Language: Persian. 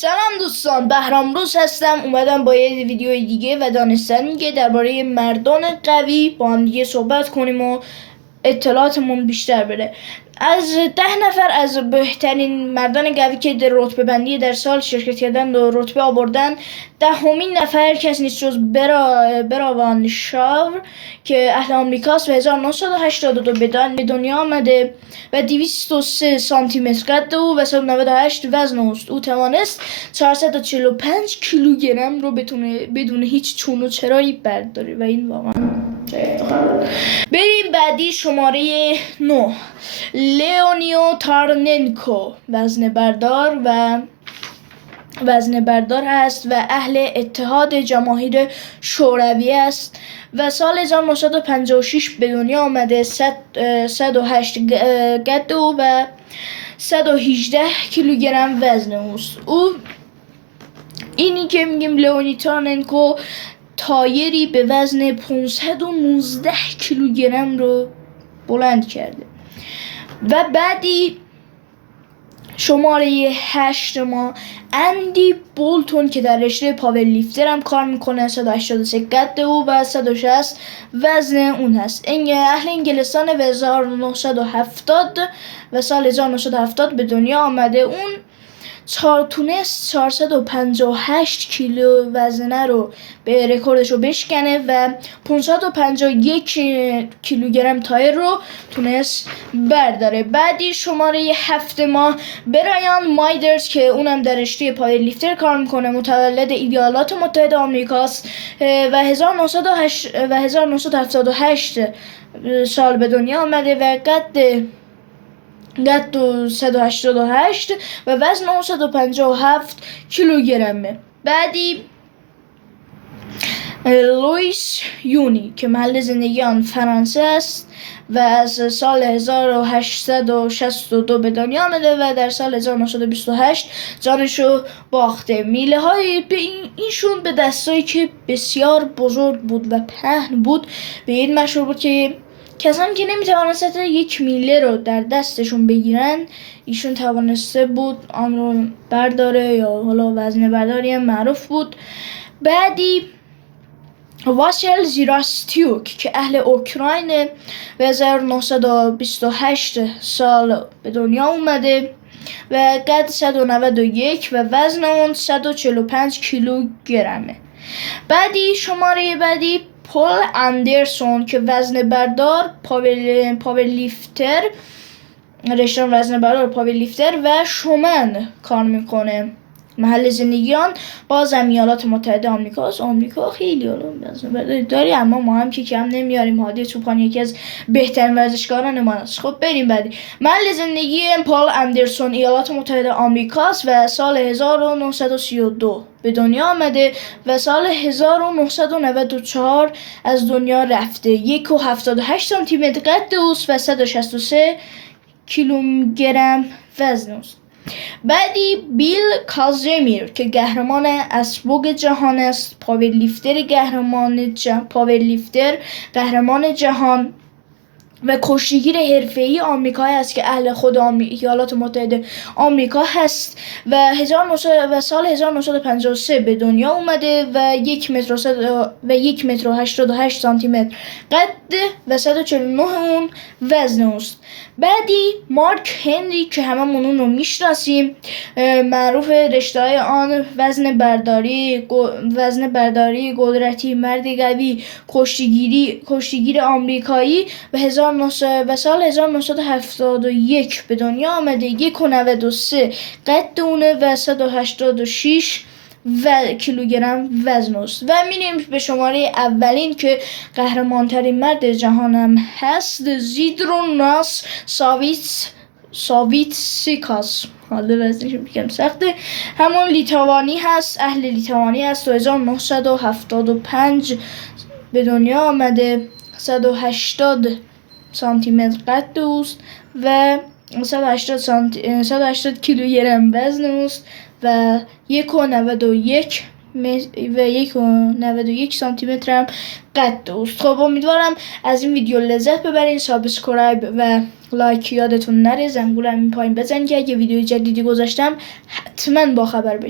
سلام دوستان، بهرامروز هستم. اومدم با یه ویدیوی دیگه و دانستنی که درباره مردان قوی با هم دیگه صحبت کنیم و اطلاعاتمون بیشتر بره. از 10 نفر از بهترین مردان قوی که در رتبه بندی در سال شرکت کردن و رتبه آوردن، 10مین نفر کسی نیست جز براوان شاور که اهل آمریکاست و 1982 به دنیا آمده و 203 سانتی متر قد و 198 وزن است. او توانست 445 کیلوگرم رو بدون هیچ چون و چرایی برداره و این واقعا بریم بعدی. شماره 9 لیونیو تارننکو وزن بردار است و اهل اتحاد جماهیر شوروی است و سال 1956 به دنیا آمده. 108 قد و 118 کیلوگرم وزن اوست. او اینی که میگیم لیونی تارننکو تایری به وزن 519 کیلوگرم رو بلند کرده. و بعدی شماره 8 ما اندی بولتون که در رشته پاور لیفتر هم کار میکنه. 183 قد او و 160 وزن اون هست. اهل انگلستان و 1970 و سال 1970 به دنیا آمده. اون تونست 458 کیلو وزنه رو به رکوردش رو بشکنه و 551 کیلوگرم تایر رو تونست برداره. بعدی شماره 7 ما برایان مایدرز که اونم در رشته پاور لیفتر کار میکنه. متولد ایالات متحده آمریکاست و 1978 سال به دنیا آمده و قد 188 و وزن 157 کیلوگرمه. بعدی لوئیس یونی که محل زندگی آن فرانسه است و از سال 1862 به دنیا آمده و در سال 1928 جانشو باخته. میله های به اینشون به دستایی که بسیار بزرگ بود و پهن بود به این مشهور بود که کسانی که نمیتوانست 1 میله رو در دستشون بگیرن، ایشون توانسته بود آن رو برداره یا حالا وزن برداری هم معروف بود. بعدی واسیل زیراستیوک که اهل اوکراین و 1928 سال به دنیا اومده و قد 191 و وزن اون 145 کیلوگرمه. بعدی شماره بعدی پول اندرسون که وزن بردار پاور لیفتر رشته وزن بردار پاور لیفتر و شومن کار میکنه. محل زندگیان بازم ایالات متحده آمریکاست. آمریکا خیلی وزن برداری داری اما ما هم که کم نمیاریم. هادی توپانی یکی از بهترین ورزشکاران ما است. خب بریم بعدی. محل زندگی پول اندرسون ایالات متحده آمریکاست و سال 1932 به دنیا آمده و سال 1994 از دنیا رفته. 1.78 سانتی متر قد اوست و 163 کیلوگرم وزن است. بعدی بیل کازیمیر که قهرمان اسبق جهان است. قهرمان جهان و کشتیگیر حرفه‌ای آمریکایی است که اهل خود ایالات متحده آمریکا هست و سال 1953 به دنیا اومده و 1 متر و 88 سانتی متر قد و 149 اون وزن است. بعدی مارک هنری که هممون اون رو میشناسیم، معروف رشته‌های آن وزن برداری قدرتی، مرد قوی، کشتیگیر آمریکایی و سال 1971 به دنیا آمده. 1.93 قد اونه و 186 کیلوگرم وزن است. و میریم به شماره اولین که قهرمانترین مرد جهانم هست، زیدروناس ساویتسیکاس. حالا وزنش میگم سخته. همون لیتوانی هست، اهل لیتوانی هست و 1975 به دنیا آمده. 180 سانتی متر قد اوست و 180 کیلوگرم وزن اوست و 1.91 سانتی متر هم قد اوست. خب امیدوارم از این ویدیو لذت ببرین. سابسکرایب و لایک یادتون نره. زنگوله این پایین بزنید که اگه ویدیو جدیدی گذاشتم حتما با خبر بشید.